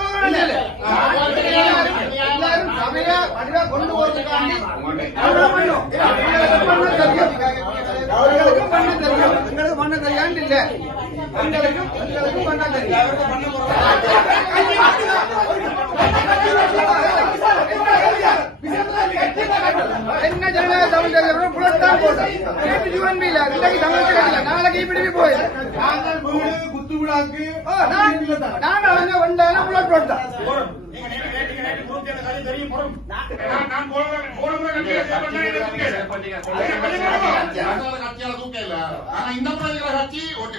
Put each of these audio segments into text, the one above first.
கோவம் இல்ல. எல்லாரும் சபையில வடிவா கொண்டு போறதுக்காண்டி அவ்வளவு பண்ணும். எங்களுக்கு பண்ண தெரியாண்டு இல்ல. எங்களுக்கு எங்களுக்கு பண்ண தெரியும். என்ன ஜனநாயக தமிழ் தேர்தல் புலத்தான் போட்டோம் நேற்று யூஎன்பி இல்ல இன்றைக்கு தமிழ் கிடைக்கல நாளைக்கு இப்படி போய் நாங்கள் வீடு குத்து விழாக்கு ஓ, வந்து ஒன்றான புலட் போட்டோம் இந்த கட்சி ஒரு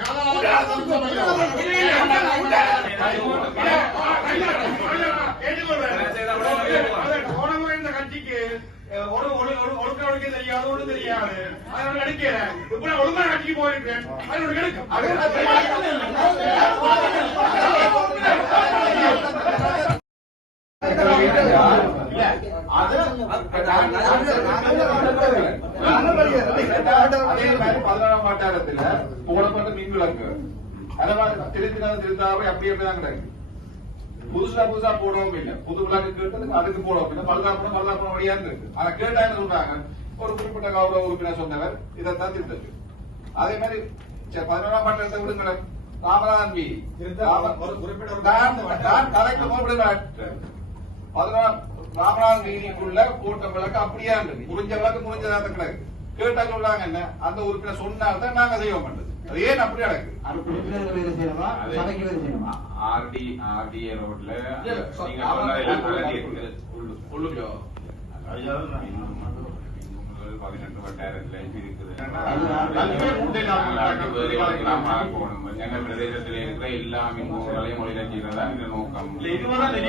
கட்சிக்கு ஒரு ஒரு ஒரு ஒழுக்க ஒழுக்க தெரியாது ஒன்றும் தெரியாது. அதனால நடிக்கிறேன் இப்ப ஒழுங்கா போயிருக்கேன் அதனோட பதினாறாம் வட்டாரத்துல மின் விளக்கு அதை மாதிரி திருத்தினாலும் அப்படி அப்படிதான் புதுசா புதுசா போடவும் இல்லை. புது விளக்கு கேட்டதுக்கு அதுக்கு போடவும் இல்லை. பழுதாப்பணம் பழுதாப்பணம் வழியா இருக்கு அதை கேட்டாங்க சொல்றாங்க? ஒரு குறிப்பிட்ட கௌரவ உறுப்பினர் சொன்னவர் இதைத்தான் திருத்தது அதே மாதிரி பதினோராம் வட்டாரத்தை விடுங்களேன். ராமநாதன் வீதி ராம- ஒரு குறிப்பிட்ட பதினாறு ராமநாதன் வீதிக்குள்ள போட்ட விளக்கு அப்படியே இருந்தது முடிஞ்ச விளக்கு முடிஞ்சதாக கிடக்கு. கேட்டா சொல்றாங்க என்ன? அந்த உறுப்பினர் சொன்னால்தான் நாங்க செய்வோம் பண்றது. அது ஏன் அப்படி நடக்கு ஆர்டி ஆர்டிஏ ரோட்ல பதினெட்டு வட்டாரத்துல இருக்குது. எங்கள் பிரதேசத்தில் இருக்கிற எல்லா மின்கோங்களையும் இந்த நோக்கம் பெரிய அதை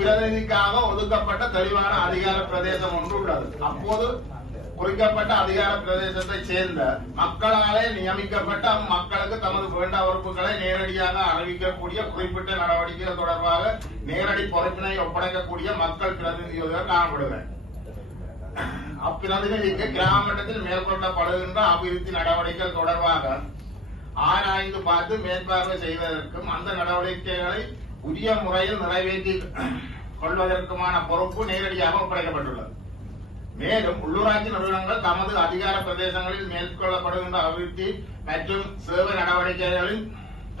அப்பிரதிநிதிக்காக ஒதுக்கப்பட்ட தெளிவான அதிகார பிரதேசம் ஒன்று உள்ளது. அப்போது குறிக்கப்பட்ட அதிகார பிரதேசத்தை சேர்ந்த மக்களாலே நியமிக்கப்பட்ட மக்களுக்கு தமது வேண்டா உறுப்புகளை நேரடியாக அறிவிக்கக்கூடிய குறிப்பிட்ட நடவடிக்கைகள் தொடர்பாக நேரடி பொறுப்பினை ஒப்படைக்கக்கூடிய மக்கள் பிரதிநிதிகள் காணப்படுவேன் அப்பிரதிநிதிக்கு கிராம மட்டத்தில் மேற்கொள்ளப்படுகின்ற அபிவிருத்தி நடவடிக்கைகள் தொடர்பாக ஆராய்ந்து பார்த்து மேற்பார்வை செய்வதற்கும் அந்த நடவடிக்கைகளை உரிய முறையில் நிறைவேற்றி கொள்வதற்குமான பொறுப்பு நேரடியாக ஒப்படைக்கப்பட்டுள்ளது. மேலும் உள்ளூராட்சி நிறுவனங்கள் தமது அதிகார பிரதேசங்களில் மேற்கொள்ளப்படுகின்ற அபிவிருத்தி மற்றும் சேவை நடவடிக்கைகளின்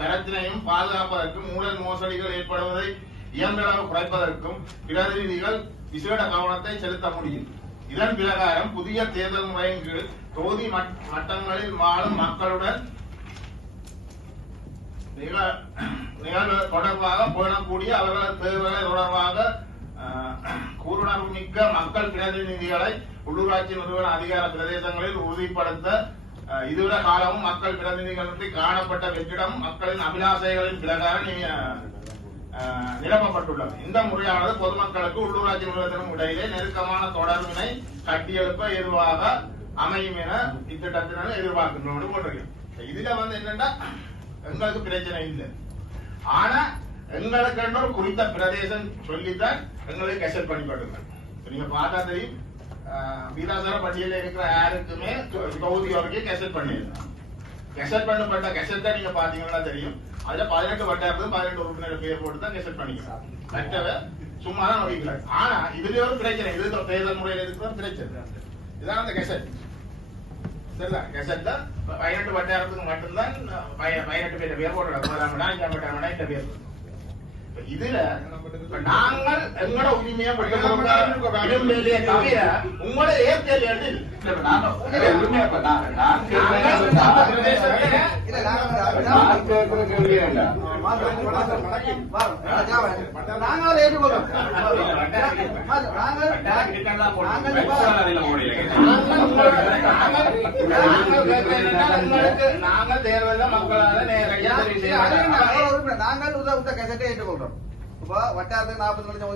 தரத்தினையும் பாதுகாப்பதற்கும் ஊழல் மோசடிகள் ஏற்படுவதை இயன்றளவு குறைப்பதற்கும் பிரதிநிதிகள் விசேட கவனத்தை செலுத்த முடியும். இதன் பிரகாரம் புதிய தேர்தல் முறையின் கீழ் தொகுதி மட்டங்களில் வாழும் மக்களுடன் நிக- நிகழ்வு தொடர்பாக பேணக்கூடிய அவர்களது தேவைகளை தொடர்பாக கூறுணர்வு மிக்க மக்கள் பிரதிநிதிகளை உள்ளூராட்சி நிறுவன அதிகார பிரதேசங்களில் உறுதிப்படுத்த அஹ், இதுவரை காலமும் மக்கள் பிரதிநிதிகளின்றி காணப்பட்ட வெற்றிடம் மக்களின் அபிலாசைகளின் பிரகாரம் அஹ், நிரப்பப்பட்டுள்ளது. இந்த முறையானது பொதுமக்களுக்கு உள்ளூராட்சி நிறுவனத்திനും இடையிலே நெருக்கமான தொடர்பினை கட்டியெழுப்ப ஏதுவாக அமையும் என இத்திட்டத்தினால் எதிர்பார்க்கின்றோம் போட்டிருக்கேன் இதுல வந்து என்னன்னா எங்களுக்கு பிரச்சனை இல்லை. ஆனா எங்களுக்கு ஒரு குறித்த பிரதேசம் சொல்லித்தான் எங்களுக்கு கெசட் பண்ணி நீங்க பார்த்தா தெரியும் அஹ், வீராசர பட்டியலில் இருக்கிற யாருக்குமே தொகுதி வரைக்கும் கெசட் பண்ணியிருந்தாங்க. கெசட் பண்ணப்பட்ட தான் நீங்க பாத்தீங்கன்னா தெரியும். அதுல பதினெட்டு வட்டாரத்து பதினெட்டு உறுப்பினர் பேர் போட்டு தான் கெசட் பண்ணிக்கலாம் மற்றவ சும்மா தான் நோக்கிக்கிறாங்க ஆனா இதுல ஒரு பிரச்சனை. இது தேர்தல் முறையில் இருக்கிற பிரச்சனை. இதான் அந்த கெசட். சரிதான் கெசட்ல பதினெட்டு வட்டாரத்துக்கு மட்டும்தான் பதினெட்டு பேர் பேர் முதலாம் விடா அஞ்சாம் விடா விடா இந்த பேர் இதுல இப்ப நாங்கள் எங்களோட உரிமையை விரும்பலையே தவிர உங்களோட ஏற்கல் உரிமையா இப்ப நான் நான் கேட்கிறேன் இல்ல, நாங்க- நான் கேட்கிற கேள்வியே இல்ல நாங்கள் அதை நாங்கள் நாங்கள் அதில் நாங்கள் தேர்தலில் உறுப்பினர். கசட்டை ஏற்றுக்கொள்றோம் வட்டாரத்துக்கு நாற்பது லட்சம்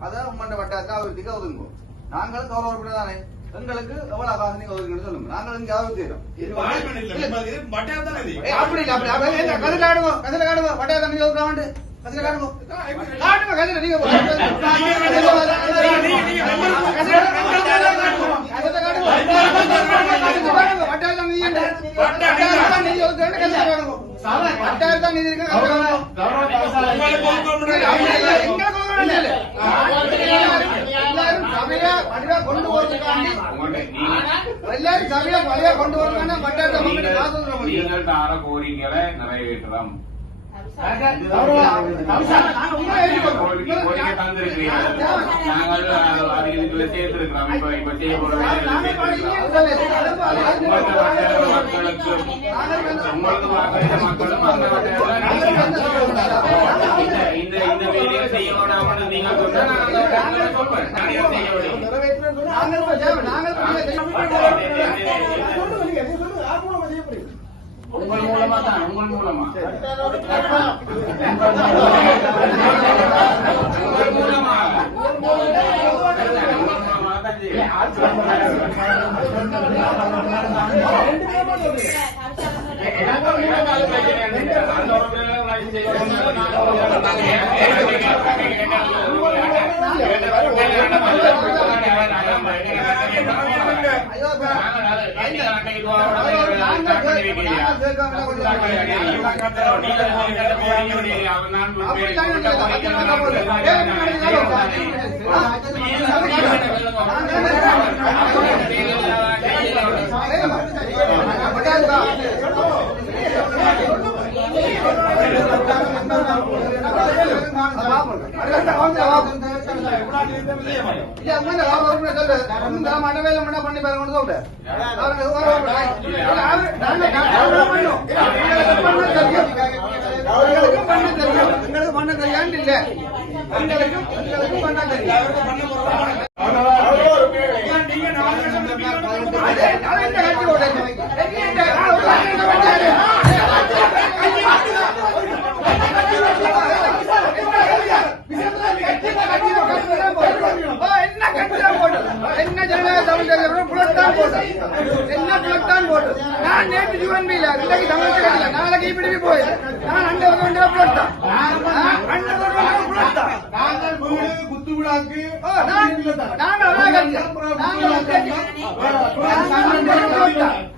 அதான் நாங்களும் தானே எங்களுக்கு எவ்வளவு காசு நீங்க ஒதுக்கணும் சொல்லுங்க. நாங்களும் இங்க அபிவிருத்தி செய்யறோம். இது வாய்ப்பு இல்லை இது மட்டையா தானே இது? ஏய், அப்படி இல்ல அப்படி அப்படி இல்ல கதிர காடுங்க கதிர காடுங்க வட்டாரத்தை நீங்க காட்டுங்க. நீங்க இருக்க சபையா வழியா கொண்டு வரதுக்கான வட்டாரத்தை மக்களுக்கு காசு கொடுக்க முடியும். நீங்கள் தார கோரிக்கைகளை நிறைவேற்றலாம். கோரிக்கை தந்திருக்கிறீர்கள். நாங்கள் அது இதுல சேர்த்திருக்கிறோம். இப்ப இப்ப செய்ய போற உங்களுக்கு வட்டார மக்களுக்கு உங்களுக்கு வாக்களித்த மக்களும் அந்த வட்டாரத்தில் இந்த இந்த வேலையை செய்ய விடாமல் நீங்க சொன்னா நான் செய்ய விடுவேன் உங்கள் மூலமா தான் உங்கள் மூலமா உங்கள் மூலமா வந்து உங்கள் மூலமா தான் பண்ணி பாருங்க எங்களுக்கு பண்ண தெரியாண்டு இல்ல எங்களுக்கு எங்களுக்கு பண்ண தெரியும் நீங்க நாலு லட்சம் ரூபாய் அது அது என்ன கட்டி ஓடுறது? என்ன ஆ, ஒரு லட்சம் வந்தாரு. ஓ, என்ன கட்டிதான் போட்டு ஜனநாயக தமிழ் தேசியம் புலத்தான் போட்டு. என்ன புலத்தான் போட்டு? நான் நேற்று யுவன்பியில இன்றைக்கு தமிழ் கட்டில நாளைக்கு இப்படி போய் நான் அண்ட ஒரு வண்டியில புலத்தான். அண்ட ஒரு வண்டியில புலத்தான். நாங்கள் வீடு குத்து விழாக்கு ஓ, நான் நாங்கள் நாங்கள்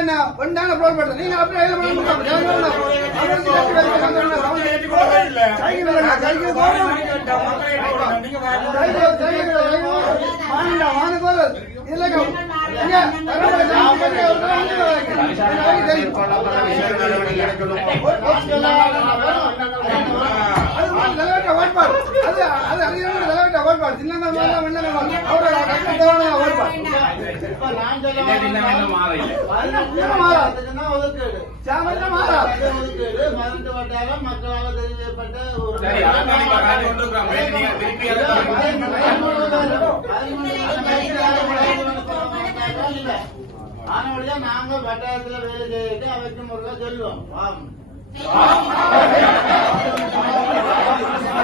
நான் இன்றைக்கு புலத் புலத் வரல அது அது ஒரு நாளா மாற மாட்டோம் நாங்கள் தோத்தான வண்டான புலட் போட்டோம் நீங்க மக்களால் ஒரு ஆனவழியா வட்டாரத்துல வேலை செய்யிட்டு அவருக்கு முருகா சொல்லுவோம்.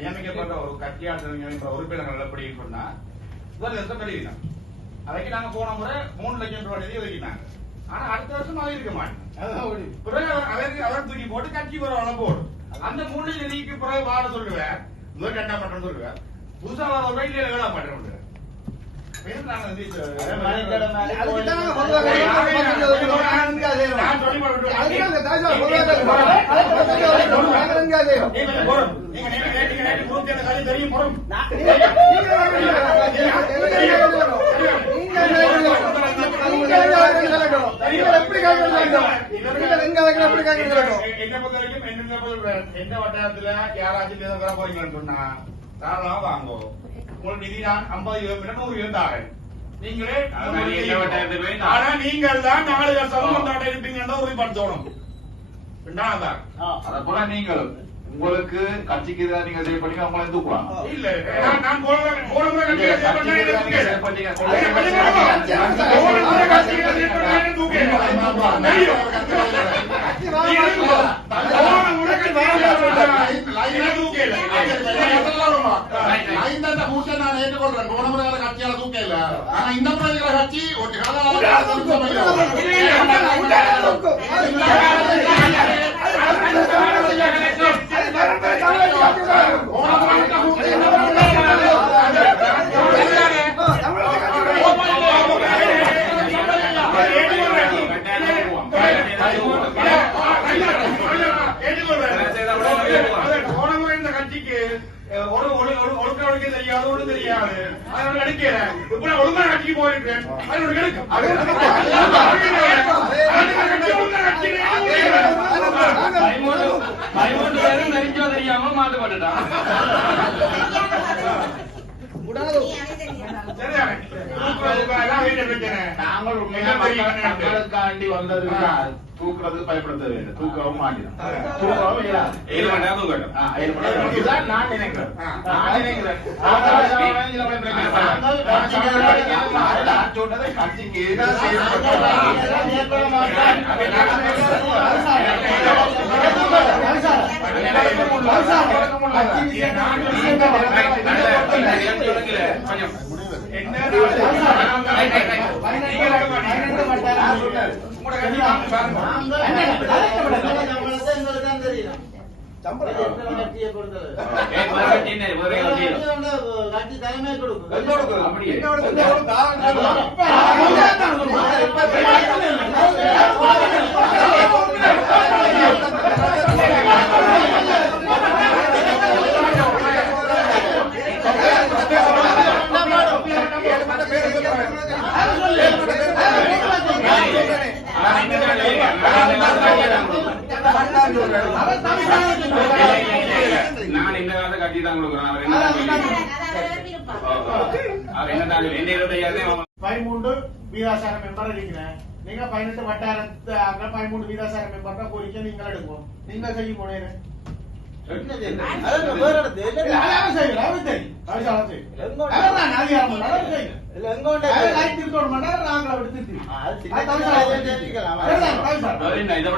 நியமிக்கப்பட்ட ஒரு கட்சியாளர் உறுப்பினர்கள் எப்படி சொன்னா இவர் லட்சம் அதைக்கு நாங்க போன முறை மூணு லட்சம் ரூபாய் நிதி ஒதுக்கினாங்க ஆனா அடுத்த வருஷம் அது இருக்க மாட்டேன் அவர் தூக்கி போட்டு கட்சி ஒரு போடும் அந்த மூணு நிதிக்கு பிறகு வாட சொல்லுவேன் முதல் ரெண்டாம் பட்டம் சொல்லுவேன் புதுசா வர ஒரு வழியில வேலை பண்றேன் என்ன வட்டாரத்துல யாராச்சும் ஏதோ சொன்னா தாராளமா வாங்கோ நிதி நான் ஐம்பது இருபது நூறு இருந்தாரு நீங்களே ஆனா நீங்கள் தான் நாலு வருஷம் கொண்டாட இருப்பீங்கன்னு உறுதிப்படுத்தணும். ரெண்டாவதான் அதை போல நீங்களும். உங்களுக்கு கட்சிக்கு எதிராக நீங்க செயல்பட்டீங்க அவங்களை தூக்குவாங்க இந்த முறை இருக்கிற கட்சி ஒரு போன முறை இந்த கட்சிக்கு ஒரு ஒழுக்க தெரியாது ஒன்றும் இப்ப நான் ஒழுங்கா போயிருக்கேன் எடுக்கும் தெரியாம மாட்டுப்பட்டுட்டான் நாங்கள் உண்மையா மக்களுக்காண்டி பயப்படுத்த வேண்டும் தூக்கவும் தூக்கவும் ஏழு மணி நேரம் தூக்கட்டும். ஏழு மணி நேரம். இதுதான் நான் நினைக்கிறேன் நான் நினைக்கிறேன் சொன்னதை கட்சிக்கு எதிராக கொஞ்சம் தலைமை கொடுக்கும் அப்படியே நான் இந்த நாள் இல்லை. நான் இந்த நாள் கட்சியை தான் கொடுக்குறேன். நான் இந்த காலத்தை கட்சி தான் கொடுக்குறேன். அவர் என்ன தான் எந்த இருபத்தையாயிரம் பதிமூன்று வீராசார மெம்பர் இருக்கிறேன். நீங்க பதினெட்டு வட்டாரத்து பதிமூன்று வீராசார மெம்பர் கோரிக்கை நீங்கள் எடுப்போம். நீங்க செய்ய போனேன் அதான்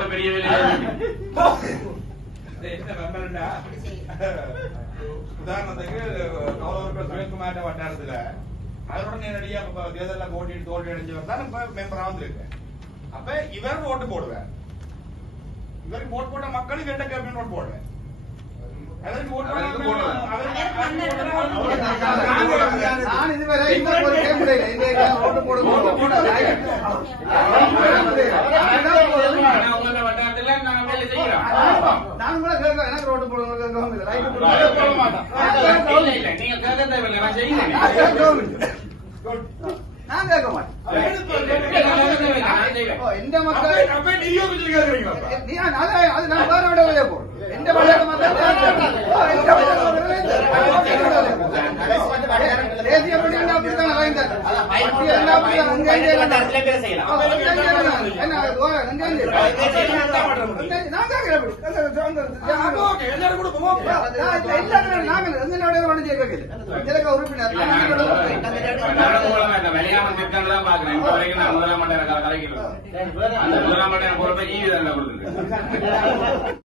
பெரிய உதாரணத்துக்கு கௌரவர்கள் வட்டாரத்துல அதோட நேரடியா இப்ப போட்டிட்டு தோல்வி அடைஞ்சவர் தான் இப்ப மெம்பரா வந்திருக்கு அப்ப இவர் ஓட்டு போடுவார் இவருக்கு ஓட்டு போட்ட மக்களுக்கு எட்ட கேபின் ஓட்டு போடுவேன் நான் இதுவரை இந்த ஒரு இல்லை. இந்த ஓட்டு செய்கிறோம் நான் கூட கேட்க எனக்கு ரோட்டு இல்லை. லைட் போட. மாட்டோம். இல்ல நீங்க கேட்க தேவையில்லை நான் கேட்க மாட்டேன் இந்த மக்கள் நீ அது நான் வேற விட போறேன் எந்த தேசிய அப்படித்தான் அலைந்தார். எல்லாம் அங்கே உறுப்பினர் திட்டங்கள் தான் பாக்குறேன் இப்ப வரைக்கும் நான் முதலாம் கலைக்கிறேன் அந்த முதலாம் பொறுப்பை ஈவி கொடுத்துருக்கு